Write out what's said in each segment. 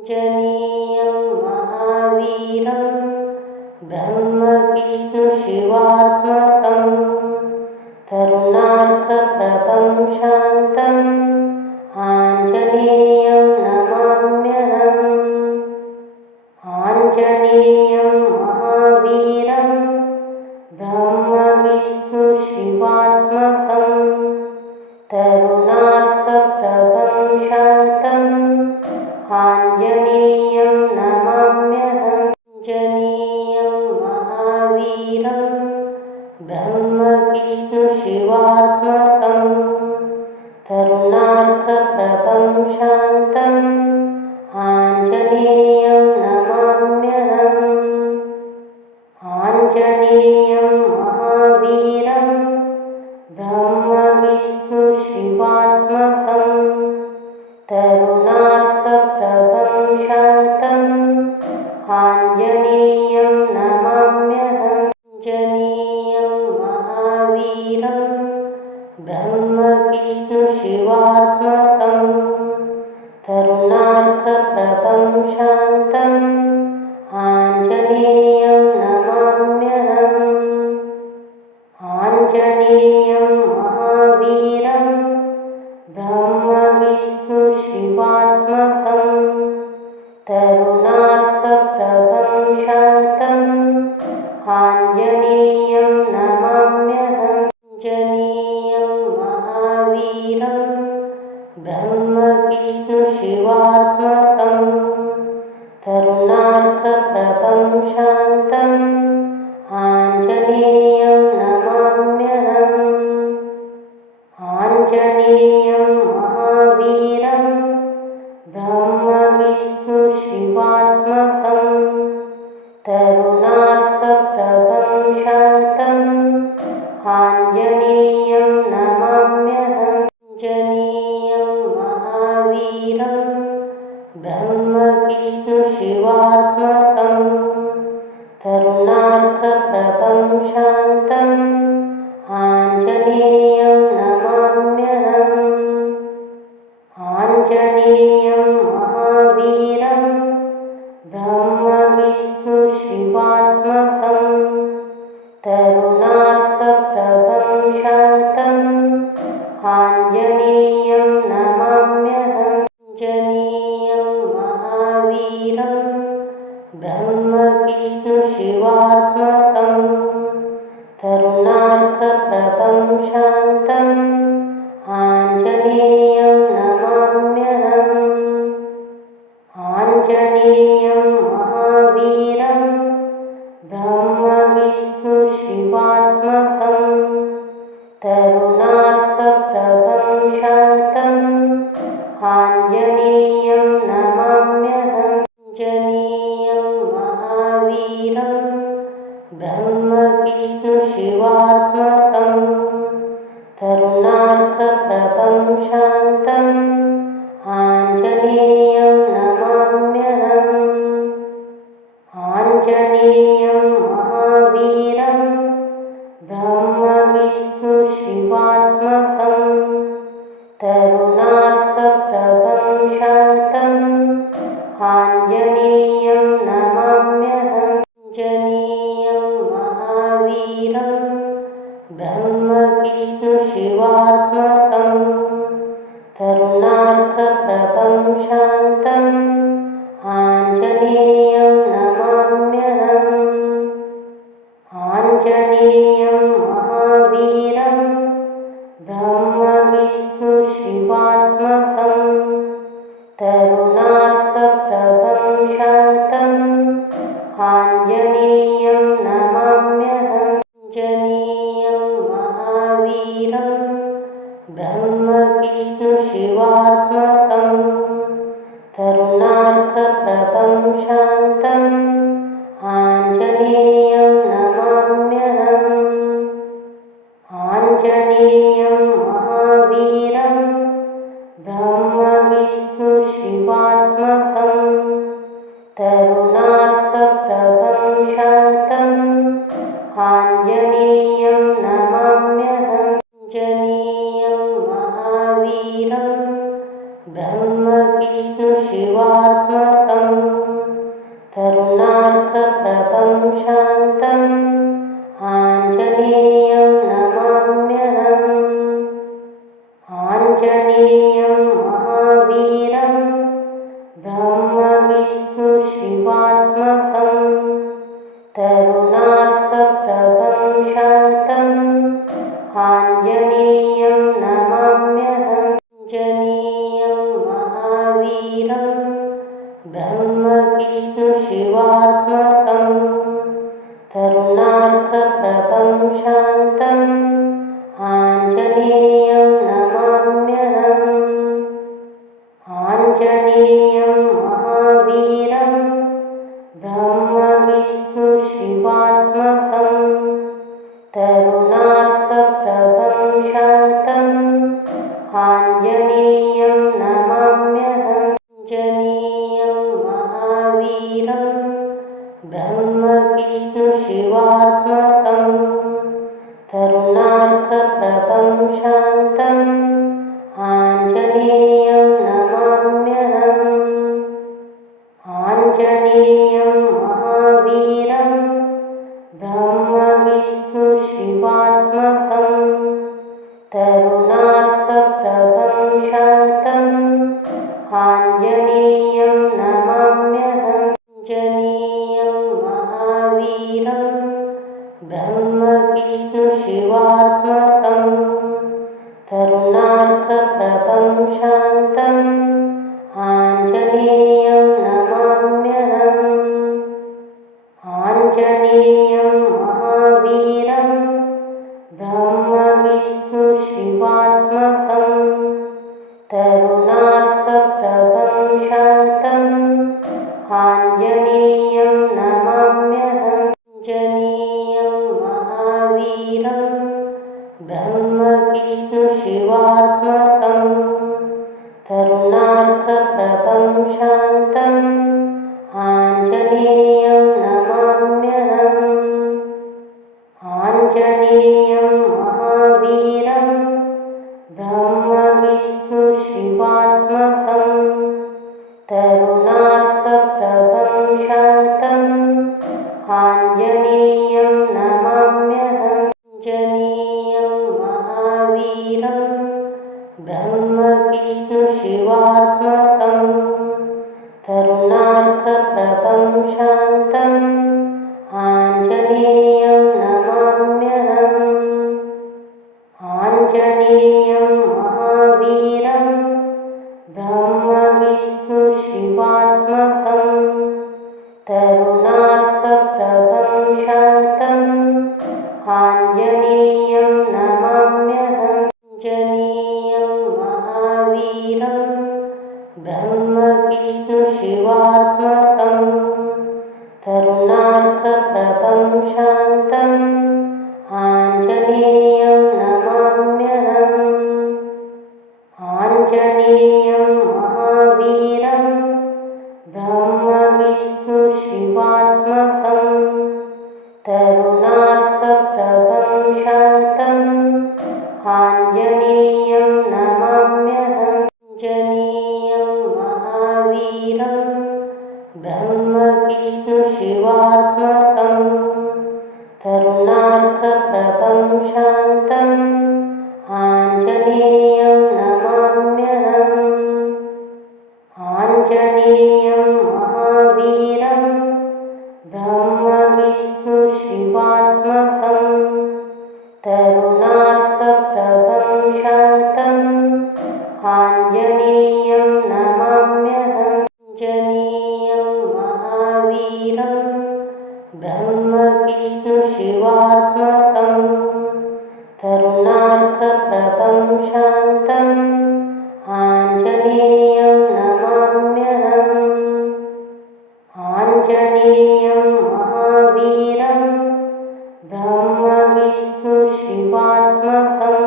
आञ्जनेयं महावीरं ब्रह्मविष्णुशिवात्मकं तरुणार्कप्रभं शान्तम् आञ्जनेयं नमाम्यहम्। आञ्जनेयं महावीरं ब्रह्मविष्णुशिवात्मकं तरुणार्कप्रभं शान्तम् आञ्जनेयं नमाम्यहम्। आञ्जनेयं महावीरं ब्रह्मविष्णुशिवात्मकं तरुणार्कप्रभं शान्तम् आञ्जनेयं नमाम्यहम्। आञ्जनेयं महावीरं ब्रह्मविष्णुशिवात्मकं तरुणार्कप्रभं शान्तम् आञ्जनेयं नमाम्यहम्। आञ्जनेयं महावीरं ब्रह्मविष्णुशिवात्मकं तरुणार्कप्रभं शान्तम् आञ्जनेयं नमाम्यहम्। आञ्जनेयं महावीरं ब्रह्मविष्णुशिवात्मकं तरुणार्कप्रभं शान्तम् आञ्जनेयं नमाम्यहम्। आञ्जनेयं महावीरं ब्रह्मविष्णुशिवात्मकं तरुणार्कप्रभं शान्तम् आञ्जनेयं नमाम्यहम्। आञ्जनेयं महावीरं ब्रह्मविष्णुशिवात्मकं तरुणार्कप्रभं शान्तम् आञ्जनेयं नमाम्यहम्। आञ्जनेयं महावीरं ब्रह्मविष्णुशिवात्मकं तरुणार्कप्रभं शान्तम् आञ्जनेयं नमाम्यहम्। आञ्जनेयं महावीरं ब्रह्मविष्णुशिवात्मकं तरुणार्कप्रभं शान्तम् आञ्जनेयं नमाम्यहम्। आञ्जनेयं महावीरं ब्रह्मविष्णुशिवात्मकं तरुणार्कप्रभं शान्तम् आञ्जनेयं नमाम्यहम्। आञ्जनेयं महावीरं ब्रह्मविष्णुशिवात्मकं तरुणार्कप्रभं शान्तम् आञ्जनेयं नमाम्यहम्। आञ्जनेयं महावीरं ब्रह्मविष्णुशिवात्मकं तरुणार्कप्रभं शान्तम् आञ्जनेयं नमाम्यहम्। आञ्जनेयं महावीरं ब्रह्मविष्णुशिवात्मकं तरुणार्कप्रभं शान्तम् आञ्जनेयं नमाम्यहम्। आञ्जनेयं महावीरं ब्रह्मविष्णुशिवात्मकं तरुणार्कप्रभं शान्तम् आञ्जनेयं नमाम्यहम्। आञ्जनेयं महावीरं ब्रह्मविष्णुशिवात्मकं तरुणार्कप्रभं शान्तम् आञ्जनेयं नमाम्यहम्। आञ्जनेयं महावीरं ब्रह्मविष्णुशिवात्मकं तरुणार्कप्रभं शान्तम् आञ्जनेयं नमाम्यहम्। आञ्जनेयं महावीरं ब्रह्मविष्णुशिवात्मकं तरुणार्कप्रभं शान्तम् आञ्जनेयं नमाम्यहम्। आञ्जनेयं महावीरं ब्रह्मविष्णुशिवात्मकं कनकार्कप्रभं शान्तम् आञ्जनेयं नमाम्यहम्। आञ्जनेयं महावीरं ब्रह्मविष्णुशिवात्मकं तरुणार्कप्रभं शान्तम् आञ्जनेयं नमाम्यहम्। आञ्जनेयं महावीरं ब्रह्मविष्णुशिवात्मकं तरुणार्कप्रभं शान्तम् आञ्जनेयं नमाम्यहम्। आञ्जनेयं महावीरं ब्रह्मविष्णुशिवात्मकं तरुणार्कप्रभं शान्तम् आञ्जनेयं नमाम्यहम्। आञ्जनेयं महावीरं ब्रह्मविष्णुशिवात्मकं तरुणार्कप्रभं शान्तम् आञ्जनेयं नमाम्यहम्। आञ्जनेयं महावीरं ब्रह्मविष्णुशिवात्मकं तरुणार्कप्रभं शान्तम् आञ्जनेयं नमाम्यहम्। आञ्जनेयं महावीरं ब्रह्मविष्णुशिवात्मकं तरुणार्कप्रभं शान्तम् आञ्जनेयं नमाम्यहम्। आञ्जनेयं महावीरं ब्रह्मविष्णुशिवात्मकं तरुणार्कप्रभं शान्तम् आञ्जनेयं नमाम्यहम्। आञ्जनेयं महावीरं ब्रह्मविष्णुशिवात्मकं तरुणार्कप्रभं शान्तम् आञ्जनेयं नमाम्यहम्। आञ्जनेयं महावीरं ब्रह्मविष्णुशिवात्मकं तरुणार्कप्रभं शान्तम् आञ्जनेयं नमाम्यहम्। आञ्जनेयं महावीरं ब्रह्मविष्णुशिवात्मकं तरुणार्कप्रभं शान्तम् आञ्जनेयं नमाम्यहम्। आञ्जनेयं महावीरं ब्रह्मविष्णुशिवात्मकं तरुणार्कप्रभं शान्तम् आञ्जनेयं नमाम्यहम्। आञ्जनेयं महावीरं ब्रह्मविष्णुशिवात्मकं तरुणार्कप्रभं शान्तम् आञ्जनेयं नमाम्यहम्। आञ्जनेयं महावीरं ब्रह्मविष्णुशिवात्मकं तरुणार्कप्रभं शान्तम् आञ्जनेयं नमाम्यहम्। आञ्जनेयं महावीरं ब्रह्मविष्णुशिवात्मकं तरुणार्कप्रभं शान्तम् आञ्जनेयं नमाम्यहम्। आञ्जनेयं महावीरं ब्रह्मविष्णुशिवात्मकं तरुणार्कप्रभं शान्तम् आञ्जनेयं नमाम्यहम्। आञ्जनेयं महावीरं ब्रह्मविष्णुशिवात्मकं तरुणार्कप्रभं शान्तम् आञ्जनेयं नमाम्यहम्। आञ्जनेयं महावीरं ब्रह्मविष्णुशिवात्मकं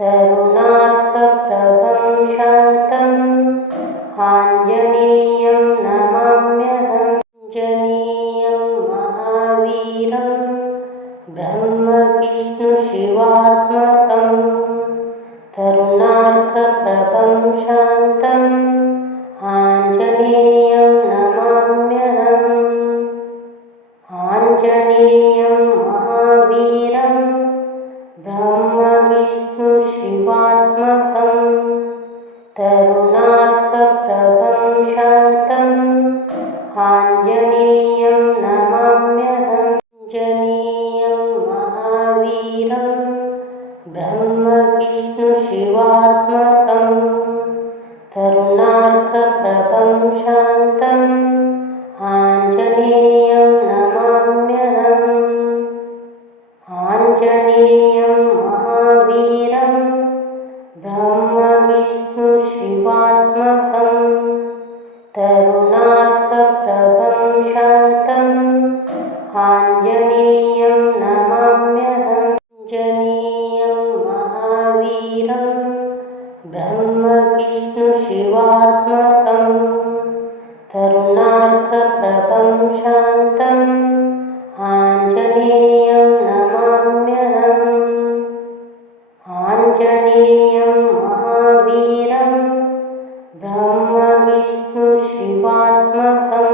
तरुणार्कप्रभं शान्तम् आञ्जनेयं नमाम्यहम्। आञ्जनेयं महावीरं ब्रह्मविष्णुशिवात्मकं तरुणार्कप्रभं शान्तम् आञ्जनेयं नमाम्यहम्। शान्तम् आञ्जनेयं नमाम्यहम् आञ्जनेयं महावीरं ब्रह्मविष्णुशिवात्मकं तरुणार्कप्रभं शान्तम् आञ्जनेयं नमाम्यहम् आञ्जनेयं महावीरं ब्रह्मविष्णुशिवात्मकं तरुणार्कप्रभं शान्तम् आञ्जनेयं नमाम्यहम् आञ्जनेयं महावीरं ब्रह्मविष्णुशिवात्मकं तरुणार्कप्रभं शान्तम् आञ्जनेयं नमाम्यहम् आञ्जनेयं महावीरं ब्रह्मविष्णुशिवात्मकं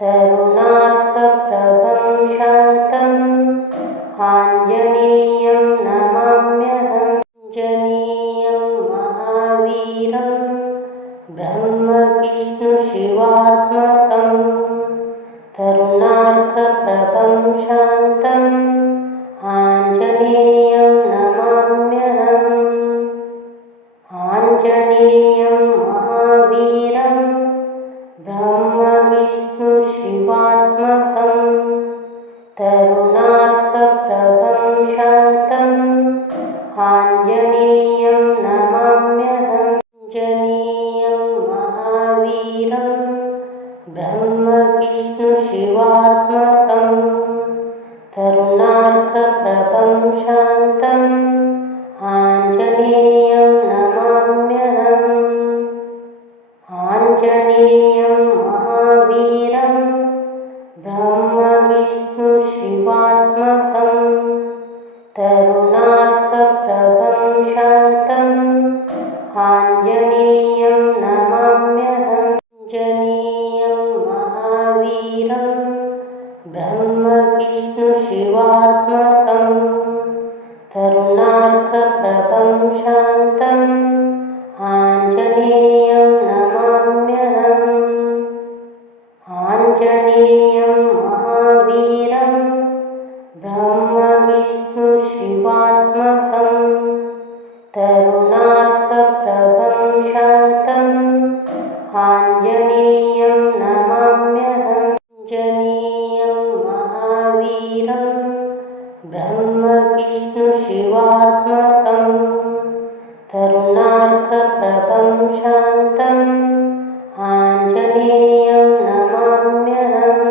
तरुणार्कप्रभं शान्तम् आञ्जनेयं नमाम्यहम् आञ्जनेयं महावीरं ब्रह्मविष्णुशिवात्मकं तरुणार्कप्रभं शान्तम् आञ्जनेयं नमाम्यहम् आञ्जनेयं महावीरं ब्रह्मविष्णुशिवात्मकं तरुणार्कप्रभं शान्तम् आञ्जनेयं नमाम्यहम् आञ्जनेयं महावीरं ब्रह्मविष्णुशिवात्मकं तरुणार्कप्रभं शान्तम् आञ्जनेयं नमाम्यहम् आञ्जनेयं महावीरं ब्रह्मविष्णुशिवात्मकं तरुणार्कप्रभं शान्तम् आञ्जनेयं नमाम्यहम् आञ्जनेयं महावीरं ब्रह्मविष्णुशिवात्मकं तरुणार्कप्रभं शान्तम् आञ्जनेयं नमाम्यहम् आञ्जनेयं महावीरं ब्रह्मविष्णुशिवात्मकं तरुणार्कप्रभं शान्तम् आञ्जनेयं नमाम्यहम् आञ्जनेयं महावीरं ब्रह्मविष्णुशिवात्मकं तरुणार्कप्रभं शान्तम् आञ्जनेयं नमाम्यहम्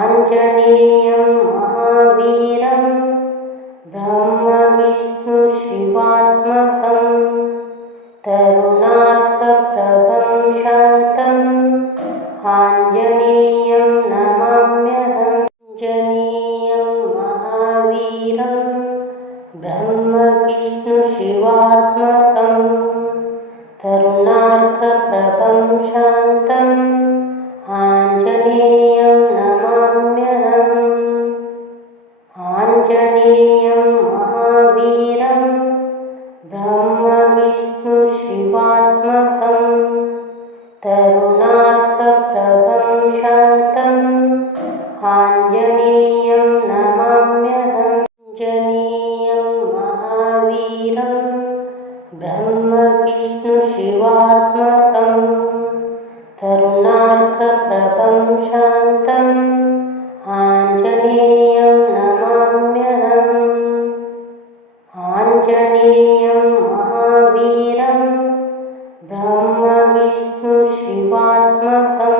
आञ्जनेयं महावीरं ब्रह्मविष्णुशिवात्मकं तरुणार्कप्रभं शान्तम् आञ्जनेयं नमाम्यहम् आञ्जनेयं महावीरं ब्रह्मविष्णुशिवात्मकं तरुणार्कप्रभं शान्तम् आञ्जनेयं नमाम्यहम् आञ्जनेयं महावीरं ब्रह्मविष्णुशिवात्मकं तरुणार्कप्रभं शान्तम् आञ्जनेयं नमाम्यहम् आञ्जनेयं महावीरं ब्रह्मविष्णुशिवात्मकं तरुणार्कप्रभं शान्तम् आञ्जनेयं नमाम्यहम् आञ्जनेयं महावीरं ब्रह्मविष्णुशिवात्मकं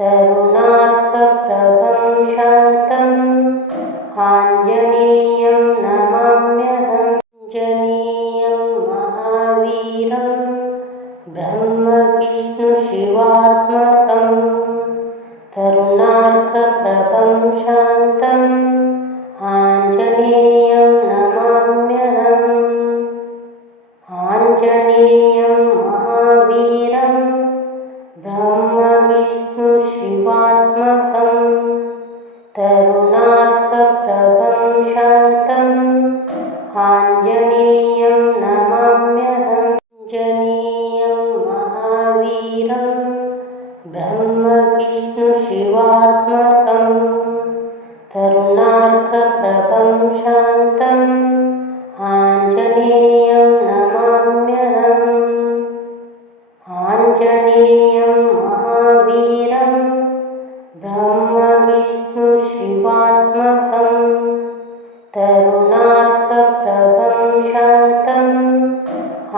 तरुणार्कप्रभं शान्तम् आञ्जनेयं नमाम्यहम् आञ्जनेयं महावीरं ब्रह्मविष्णुशिवात्मकं तरुणार्कप्रभं शान्तम् आञ्जनेयं नमाम्यहम् आञ्जनेयं महावीरं ब्रह्मविष्णुशिवात्मकं तरुणार्कप्रभं शान्तम् आञ्जनेयं नमाम्यहम् आञ्जनेयं आञ्जनेयं महावीरं ब्रह्मविष्णुशिवात्मकं तरुणार्कप्रभं शान्तम्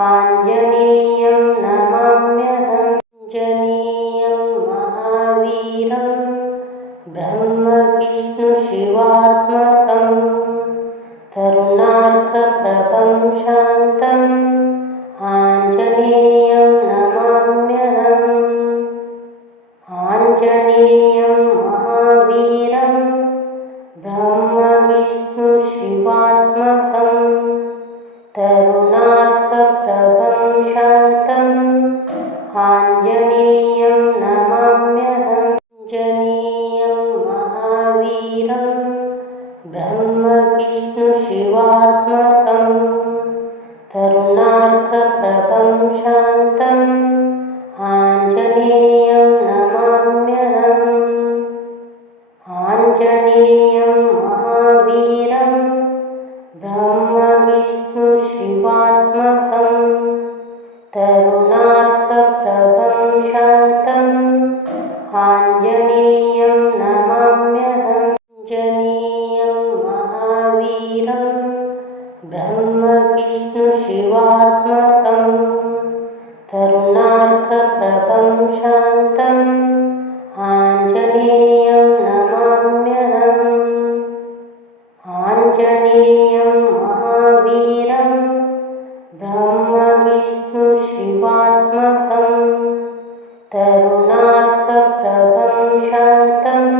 आञ्जनेयं नमाम्यहम् आञ्जनेयं महावीरं ब्रह्मविष्णुशिवात्मकं तरुणार्कप्रभं शान्तम् आञ्जनेयं नमाम्यहम् आञ्जनेयं महावीरं ब्रह्मविष्णुशिवात्मकं तरुणार्कप्रभं शान्तम् आञ्जनेयं नमाम्यहम् आञ्जनेयं महावीरं ब्रह्मविष्णुशिवात्मकं तरुणार्कप्रभं शान्तम् आञ्जनेयं नमाम्यहम् आञ्जनेयं महावीरं ब्रह्मविष्णुशिवात्मकं तरुणार्कप्रभं शान्तम् आञ्जनेयं नमाम्यहम् आञ्जनेयं महावीरं ब्रह्मविष्णुशिवात्मकं तरुणार्कप्रभं शान्तम् आञ्जनेयं नमाम्यहम् आञ्जनेयं महावीरं ब्रह्मविष्णुशिवात्मकं तरुणार्कप्रभं शान्तम्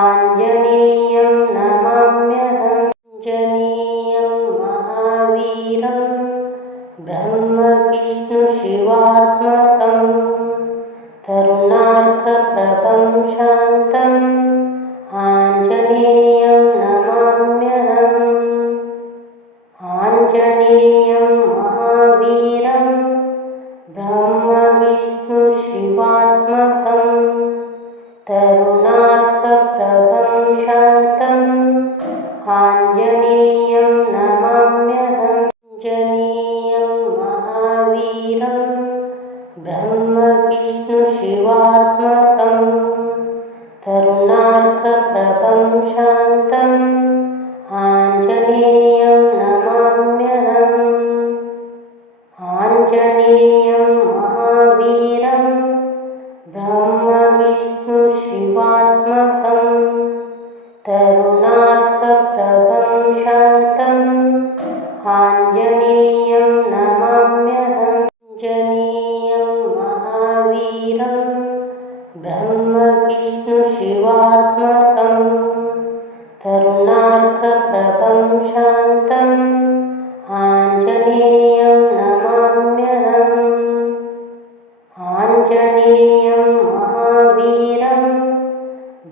आञ्जनेयं नमाम्यहम् आञ्जनेयं महावीरं ब्रह्मविष्णुशिवात्मकं तरुणार्कप्रभं शान्तम् आञ्जनेयं नमाम्यहम् आञ्जनेयं महावीरं ब्रह्मविष्णुशिवात्मकं तरुणार्कप्रभं शान्तम् आञ्जनेयं नमाम्यहम् आञ्जनेयं महावीरं ब्रह्मविष्णुशिवात्मकं तरुणार्कप्रभं शान्तम् आञ्जनेयं नमाम्यहम् आञ्जनेयं महावीरं ब्रह्मविष्णुशिवात्मकं तरुणार्कप्रभं शान्तम् आञ्जनेयं नमाम्यहम् आञ्जनेयं महावीरं ब्रह्मविष्णुशिवात्मकं तरुणार्कप्रभं शान्तम् आञ्जनेयं नमाम्यहम् आञ्जनेयं महावीरं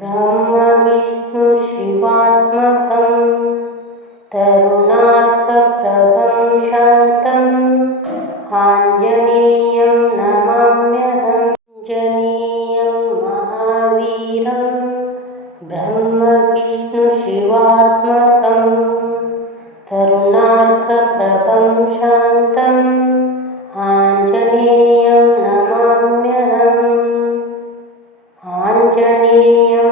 ब्रह्मविष्णुशिवात्मकं तरुणार्कप्रभं शान्तम् आञ्जनेयं नमाम्यहम् आञ्जनेयं महावीरं ब्रह्मविष्णुशिवात्मकं तरुणार्कप्रभं शान्तम् आञ्जनेयं नमाम्यहम् आञ्जनेयं